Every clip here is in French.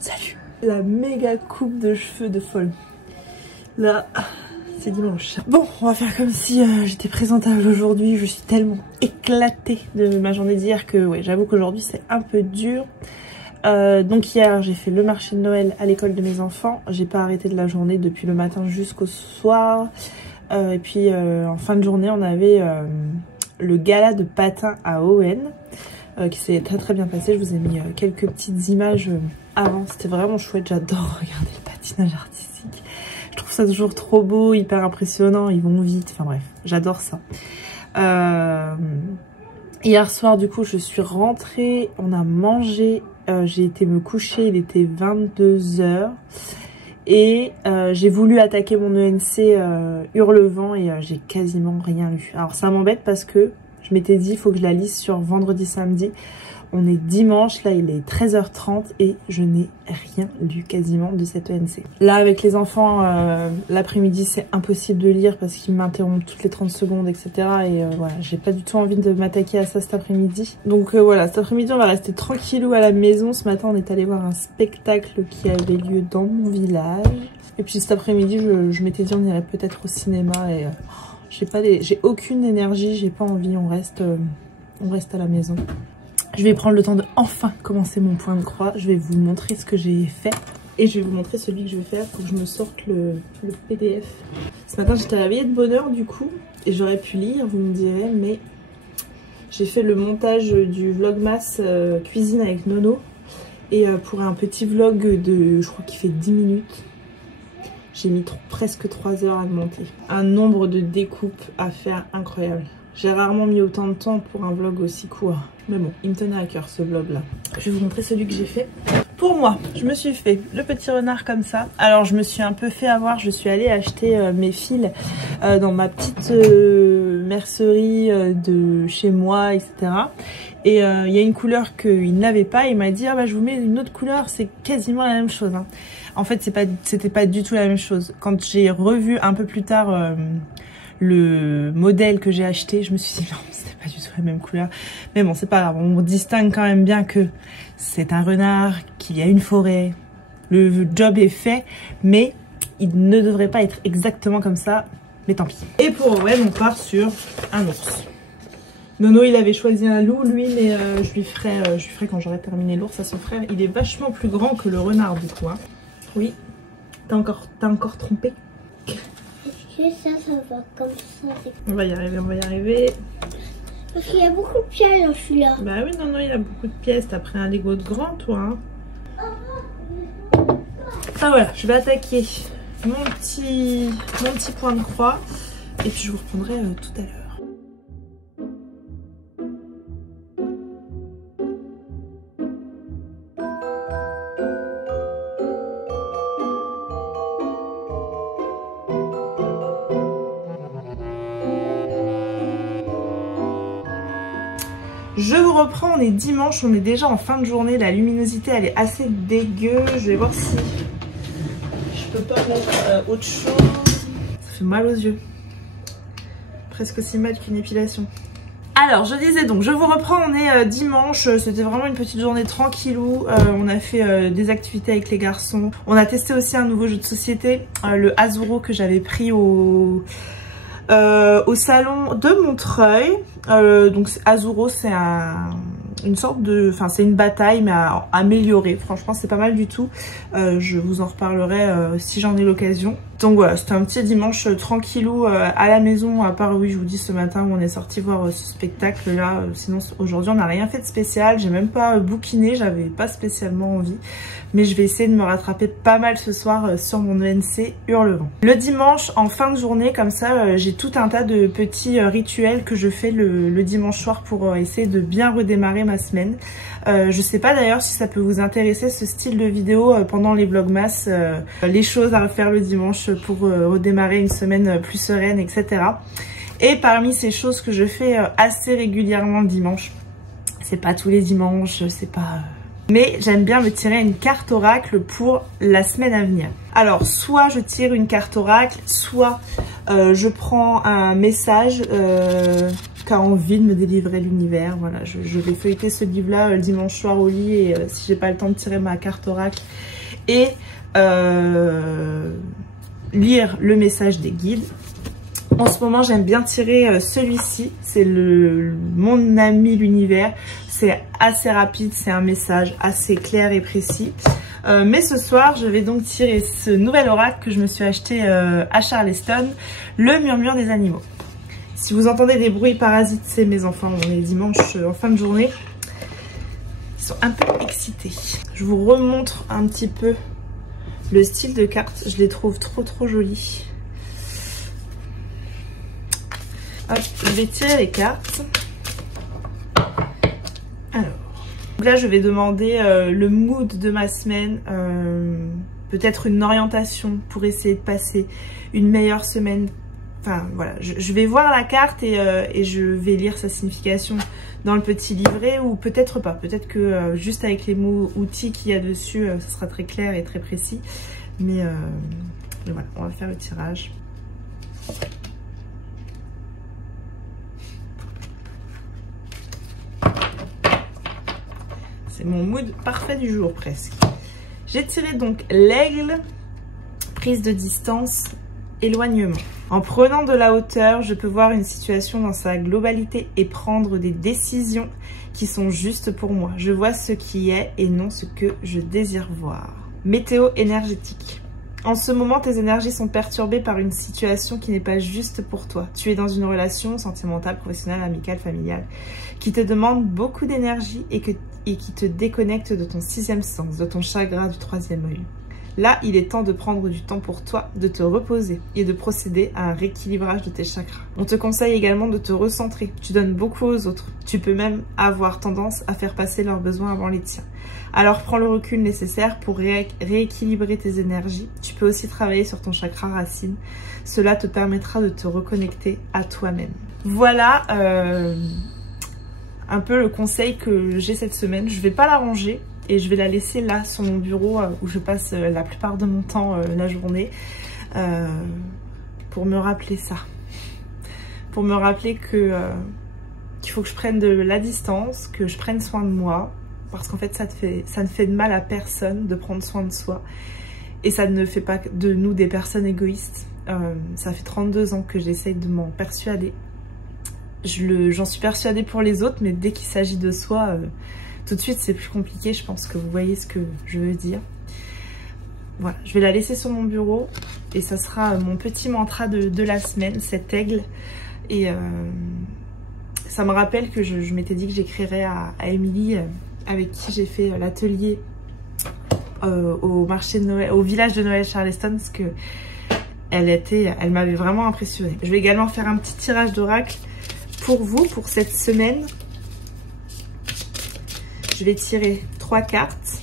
Salut. La méga coupe de cheveux de folle. Là, c'est dimanche. Bon, on va faire comme si j'étais présentable aujourd'hui. Je suis tellement éclatée de ma journée d'hier que ouais, j'avoue qu'aujourd'hui c'est un peu dur. Donc hier j'ai fait le marché de Noël à l'école de mes enfants. J'ai pas arrêté de la journée depuis le matin jusqu'au soir. Et puis en fin de journée on avait le gala de patin à Owen qui s'est très bien passé. Je vous ai mis quelques petites images avant. C'était vraiment chouette, j'adore regarder le patinage artistique. Je trouve ça toujours trop beau, hyper impressionnant, ils vont vite, enfin bref, j'adore ça. Hier soir du coup je suis rentrée, on a mangé, j'ai été me coucher, il était 22 h et j'ai voulu attaquer mon ENC Hurlevent et j'ai quasiment rien lu. Alors ça m'embête parce que je m'étais dit il faut que je la lise sur vendredi samedi. On est dimanche, là il est 13h30 et je n'ai rien lu quasiment de cette ENC. Là avec les enfants, l'après-midi c'est impossible de lire parce qu'ils m'interrompent toutes les 30 secondes etc. Et voilà, j'ai pas du tout envie de m'attaquer à ça cet après-midi. Donc voilà, cet après-midi on va rester tranquillou à la maison. Ce matin on est allé voir un spectacle qui avait lieu dans mon village. Et puis cet après-midi je m'étais dit on irait peut-être au cinéma et j'ai aucune énergie, j'ai pas envie, on reste à la maison. Je vais prendre le temps de enfin commencer mon point de croix. Je vais vous montrer ce que j'ai fait. Et je vais vous montrer celui que je vais faire pour que je me sorte le PDF. Ce matin j'étais réveillée de bonne heure du coup. Et j'aurais pu lire, vous me direz. Mais j'ai fait le montage du vlogmas cuisine avec Nono. Et pour un petit vlog de, je crois qu'il fait 10 minutes. J'ai mis presque 3 heures à le monter. Un nombre de découpes à faire incroyable. J'ai rarement mis autant de temps pour un vlog aussi court. Mais bon, il me tenait à cœur ce vlog là. Je vais vous montrer celui que j'ai fait. Pour moi, je me suis fait le petit renard comme ça. Alors je me suis un peu fait avoir. Je suis allée acheter mes fils dans ma petite mercerie de chez moi, etc. Et il y a une couleur qu'il n'avait pas. Il m'a dit ah bah je vous mets une autre couleur. C'est quasiment la même chose. Hein. En fait c'était pas du tout la même chose. Quand j'ai revu un peu plus tard le modèle que j'ai acheté, je me suis dit non, c'était pas du tout la même couleur. Mais bon, c'est pas grave, on distingue quand même bien que c'est un renard, qu'il y a une forêt, le job est fait, mais il ne devrait pas être exactement comme ça, mais tant pis. Et pour Owen, on part sur un ours. Nono, il avait choisi un loup, lui, mais je lui ferai quand j'aurai terminé l'ours à son frère. Il est vachement plus grand que le renard, du coup. Hein. Oui, t'as encore trompé. Ça va comme ça. On va y arriver, on va y arriver. Parce qu'il y a beaucoup de pièces dans celui-là. Bah oui, non, il a beaucoup de pièces. T'as pris un Lego de grand, toi. Hein. Ah voilà, je vais attaquer mon petit point de croix. Et puis je vous reprendrai tout à l'heure. Je vous reprends, on est dimanche, on est déjà en fin de journée, la luminosité elle est assez dégueu, je vais voir si je peux pas mettre autre chose. Ça fait mal aux yeux, presque aussi mal qu'une épilation. Alors je disais donc, je vous reprends, on est dimanche, c'était vraiment une petite journée tranquillou, on a fait des activités avec les garçons. On a testé aussi un nouveau jeu de société, le Azuro que j'avais pris au salon de Montreuil. Donc Azuro c'est une sorte de, enfin c'est une bataille mais à améliorer. Franchement c'est pas mal du tout. Je vous en reparlerai si j'en ai l'occasion. Donc voilà, c'était un petit dimanche tranquillou à la maison, à part oui je vous dis ce matin où on est sorti voir ce spectacle là. Sinon aujourd'hui on n'a rien fait de spécial, j'ai même pas bouquiné, j'avais pas spécialement envie. Mais je vais essayer de me rattraper pas mal ce soir sur mon ENC Hurlevent. Le dimanche en fin de journée comme ça j'ai tout un tas de petits rituels que je fais le dimanche soir pour essayer de bien redémarrer ma semaine. Je sais pas d'ailleurs si ça peut vous intéresser ce style de vidéo pendant les vlogmas, les choses à faire le dimanche pour redémarrer une semaine plus sereine, etc. Et parmi ces choses que je fais assez régulièrement le dimanche, c'est pas tous les dimanches, c'est pas... mais j'aime bien me tirer une carte oracle pour la semaine à venir. Alors soit je tire une carte oracle, soit je prends un message qu'a envie de me délivrer l'univers. Voilà, je vais feuilleter ce livre-là le dimanche soir au lit et si j'ai pas le temps de tirer ma carte oracle et lire le message des guides. En ce moment, j'aime bien tirer celui-ci, c'est mon ami l'univers. C'est assez rapide, c'est un message assez clair et précis. Mais ce soir, je vais donc tirer ce nouvel oracle que je me suis acheté à Charleston, le murmure des animaux. Si vous entendez des bruits parasites, c'est mes enfants, on est dimanche en fin de journée. Ils sont un peu excités. Je vous remontre un petit peu le style de carte, je les trouve trop jolies. Hop, je vais tirer les cartes. Alors, là je vais demander le mood de ma semaine, peut-être une orientation pour essayer de passer une meilleure semaine. Enfin voilà, je vais voir la carte et je vais lire sa signification dans le petit livret ou peut-être pas. Peut-être que juste avec les mots outils qu'il y a dessus, ça sera très clair et très précis. Mais voilà, on va faire le tirage. C'est mon mood parfait du jour presque. J'ai tiré donc l'aigle, prise de distance, éloignement. En prenant de la hauteur, je peux voir une situation dans sa globalité et prendre des décisions qui sont justes pour moi. Je vois ce qui est et non ce que je désire voir. Météo énergétique. En ce moment, tes énergies sont perturbées par une situation qui n'est pas juste pour toi. Tu es dans une relation sentimentale, professionnelle, amicale, familiale, qui te demande beaucoup d'énergie et qui te déconnecte de ton 6e sens, de ton chakra du 3e œil. Là, il est temps de prendre du temps pour toi, de te reposer et de procéder à un rééquilibrage de tes chakras. On te conseille également de te recentrer. Tu donnes beaucoup aux autres. Tu peux même avoir tendance à faire passer leurs besoins avant les tiens. Alors prends le recul nécessaire pour rééquilibrer tes énergies. Tu peux aussi travailler sur ton chakra racine. Cela te permettra de te reconnecter à toi-même. Voilà un peu le conseil que j'ai cette semaine. Je ne vais pas la ranger. Et je vais la laisser là sur mon bureau où je passe la plupart de mon temps la journée pour me rappeler ça. Pour me rappeler qu'il faut que je prenne de la distance, que je prenne soin de moi. Parce qu'en fait, ça ne fait de mal à personne de prendre soin de soi. Et ça ne fait pas de nous des personnes égoïstes. Ça fait 32 ans que j'essaye de m'en persuader. J'en suis persuadée pour les autres, mais dès qu'il s'agit de soi... tout de suite, c'est plus compliqué. Je pense que vous voyez ce que je veux dire. Voilà, je vais la laisser sur mon bureau. Et ça sera mon petit mantra de la semaine, cet aigle. Et ça me rappelle que je m'étais dit que j'écrirais à Émilie, avec qui j'ai fait l'atelier au marché de Noël, au village de Noël Charleston, parce que elle m'avait vraiment impressionnée. Je vais également faire un petit tirage d'oracle pour vous, pour cette semaine. Je vais tirer 3 cartes.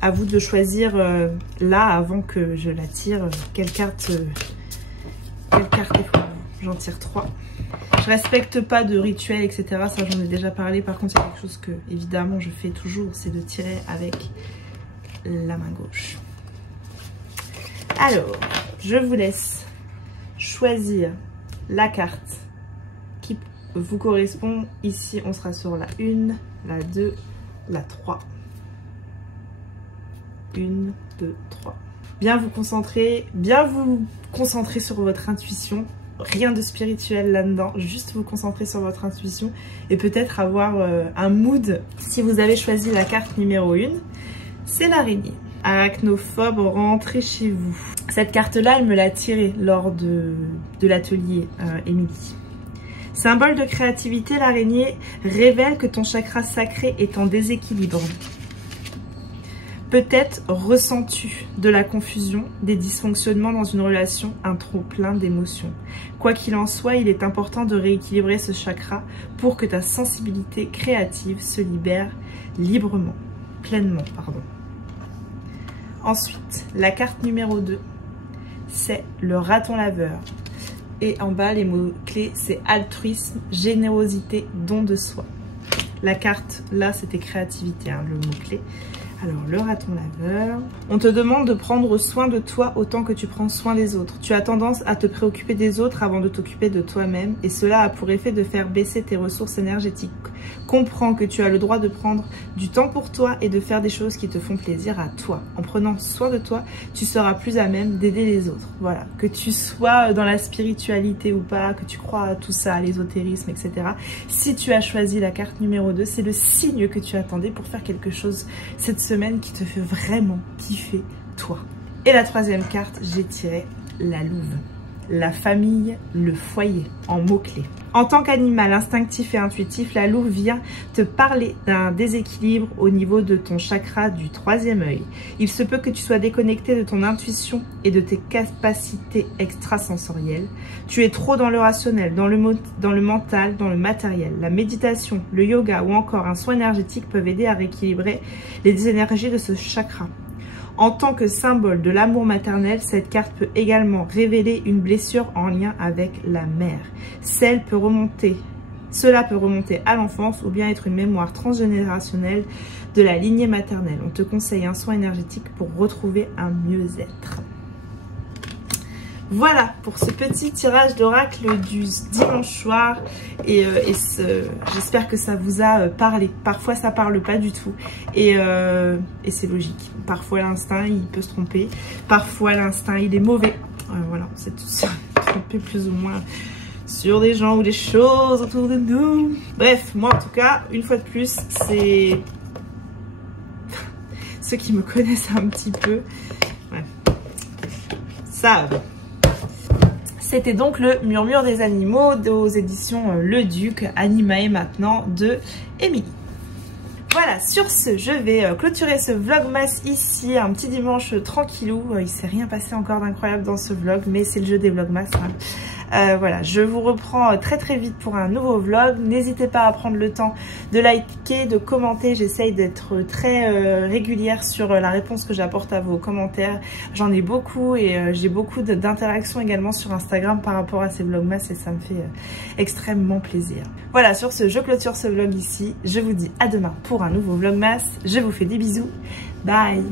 À vous de choisir là, avant que je la tire, quelle carte est pour vous. J'en tire 3. Je respecte pas de rituel, etc. Ça, j'en ai déjà parlé. Par contre, il y a quelque chose que, évidemment, je fais toujours, c'est de tirer avec la main gauche. Alors, je vous laisse choisir la carte qui vous correspond. Ici, on sera sur la 1, la 2, la 3. 1, 2, 3. Bien vous concentrer sur votre intuition. Rien de spirituel là-dedans, juste vous concentrer sur votre intuition et peut-être avoir un mood. Si vous avez choisi la carte numéro 1, c'est l'araignée. Arachnophobe, rentrez chez vous. Cette carte-là, elle me l'a tirée lors de l'atelier Émilie. Symbole de créativité, l'araignée révèle que ton chakra sacré est en déséquilibre. Peut-être ressens-tu de la confusion, des dysfonctionnements dans une relation, un trop-plein d'émotions. Quoi qu'il en soit, il est important de rééquilibrer ce chakra pour que ta sensibilité créative se libère pleinement. Ensuite, la carte numéro 2, c'est le raton laveur. Et en bas, les mots-clés, c'est altruisme, générosité, don de soi. La carte, là, c'était créativité, hein, le mot-clé. Alors, le raton laveur. On te demande de prendre soin de toi autant que tu prends soin des autres. Tu as tendance à te préoccuper des autres avant de t'occuper de toi-même et cela a pour effet de faire baisser tes ressources énergétiques. Comprends que tu as le droit de prendre du temps pour toi et de faire des choses qui te font plaisir à toi. En prenant soin de toi, tu seras plus à même d'aider les autres. Voilà, que tu sois dans la spiritualité ou pas, que tu crois à tout ça, à l'ésotérisme, etc. Si tu as choisi la carte numéro 2, c'est le signe que tu attendais pour faire quelque chose cette semaine qui te fait vraiment kiffer toi. Et la troisième carte, j'ai tiré la louve. La famille, le foyer, en mots-clés. En tant qu'animal instinctif et intuitif, la louve vient te parler d'un déséquilibre au niveau de ton chakra du troisième œil. Il se peut que tu sois déconnecté de ton intuition et de tes capacités extrasensorielles. Tu es trop dans le rationnel, dans le mental, dans le matériel. La méditation, le yoga ou encore un soin énergétique peuvent aider à rééquilibrer les énergies de ce chakra. En tant que symbole de l'amour maternel, cette carte peut également révéler une blessure en lien avec la mère. Cela peut remonter à l'enfance ou bien être une mémoire transgénérationnelle de la lignée maternelle. On te conseille un soin énergétique pour retrouver un mieux-être. Voilà pour ce petit tirage d'oracle du dimanche soir et j'espère que ça vous a parlé. Parfois ça parle pas du tout et c'est logique. Parfois l'instinct il peut se tromper, parfois l'instinct il est mauvais. Voilà, c'est tout ça, tromper plus ou moins sur des gens ou des choses autour de nous. Bref, moi en tout cas, une fois de plus, c'est ceux qui me connaissent un petit peu, ouais, savent. C'était donc le Murmure des animaux aux éditions Le Duc, Animae maintenant de Émilie. Voilà, sur ce, je vais clôturer ce vlogmas ici, un petit dimanche tranquillou. Il s'est rien passé encore d'incroyable dans ce vlog, mais c'est le jeu des vlogmas. Hein. Voilà, je vous reprends très vite pour un nouveau vlog. N'hésitez pas à prendre le temps de liker, de commenter. J'essaye d'être très régulière sur la réponse que j'apporte à vos commentaires. J'en ai beaucoup et j'ai beaucoup d'interactions également sur Instagram par rapport à ces vlogmas et ça me fait extrêmement plaisir. Voilà, sur ce, je clôture ce vlog ici. Je vous dis à demain pour un nouveau vlogmas. Je vous fais des bisous. Bye!